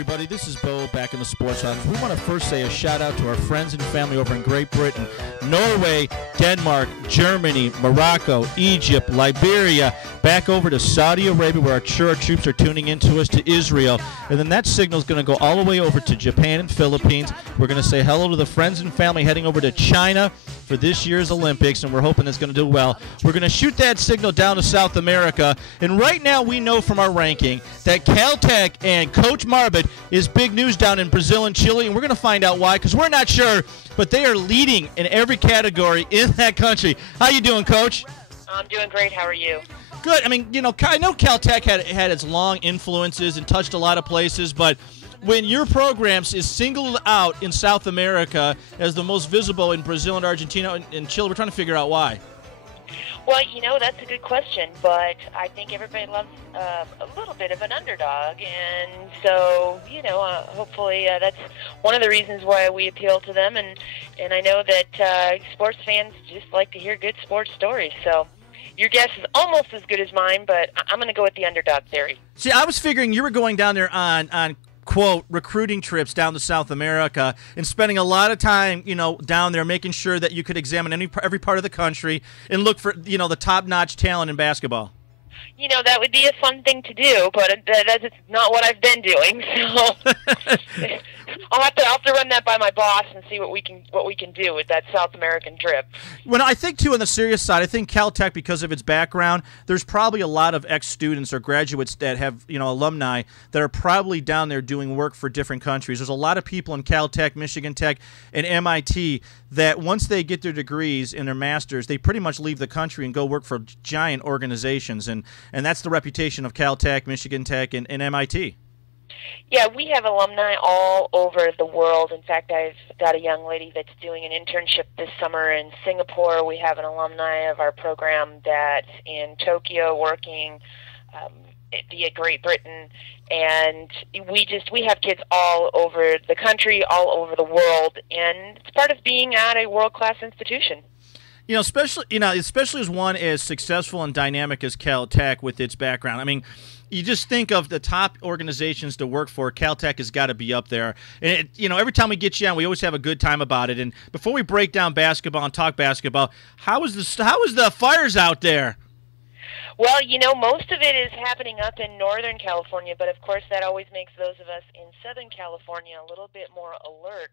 everybody. This is Bo back in the Sports Office. We want to first say a shout-out to our friends and family over in Great Britain, Norway, Denmark, Germany, Morocco, Egypt, Liberia, back over to Saudi Arabia, where our troops are tuning into us, to Israel. And then that signal is going to go all the way over to Japan and Philippines. We're going to say hello to the friends and family heading over to China for this year's Olympics, and we're hoping it's going to do well. We're going to shoot that signal down to South America, and right now we know from our ranking that Caltech and Coach Marbut is big news down in Brazil and Chile, and we're going to find out why, because we're not sure, but they are leading in every category in that country. How you doing, Coach? I'm doing great. How are you? Good. I mean, you know, I know Caltech had its long influences and touched a lot of places, but when your programs is singled out in South America as the most visible in Brazil and Argentina and Chile, we're trying to figure out why. Well, you know, that's a good question, but I think everybody loves a little bit of an underdog, and so, you know, hopefully that's one of the reasons why we appeal to them, and I know that sports fans just like to hear good sports stories, so your guess is almost as good as mine, but I'm going to go with the underdog theory. See, I was figuring you were going down there on quote, recruiting trips down to South America and spending a lot of time, you know, down there making sure that you could examine every part of the country and look for, you know, the top-notch talent in basketball. You know, that would be a fun thing to do, but that's not what I've been doing, so I'll have to run that by my boss and see what we can do with that South American trip. Well, I think, too, on the serious side, I think Caltech, because of its background, there's probably a lot of ex-students or graduates that have, you know, alumni that are probably down there doing work for different countries. There's a lot of people in Caltech, Michigan Tech, and MIT that once they get their degrees and their masters, they pretty much leave the country and go work for giant organizations, and that's the reputation of Caltech, Michigan Tech, and MIT. Yeah, we have alumni all over the world. In fact, I've got a young lady that's doing an internship this summer in Singapore. We have an alumni of our program that's in Tokyo working via Great Britain. And we have kids all over the country, all over the world, and it's part of being at a world-class institution. You know, especially as one as successful and dynamic as Caltech with its background. I mean, you just think of the top organizations to work for. Caltech has got to be up there. And, you know, every time we get you on, we always have a good time about it. And before we break down basketball and talk basketball, how is the Fires out there? Well, you know, most of it is happening up in Northern California, but of course that always makes those of us in Southern California a little bit more alert.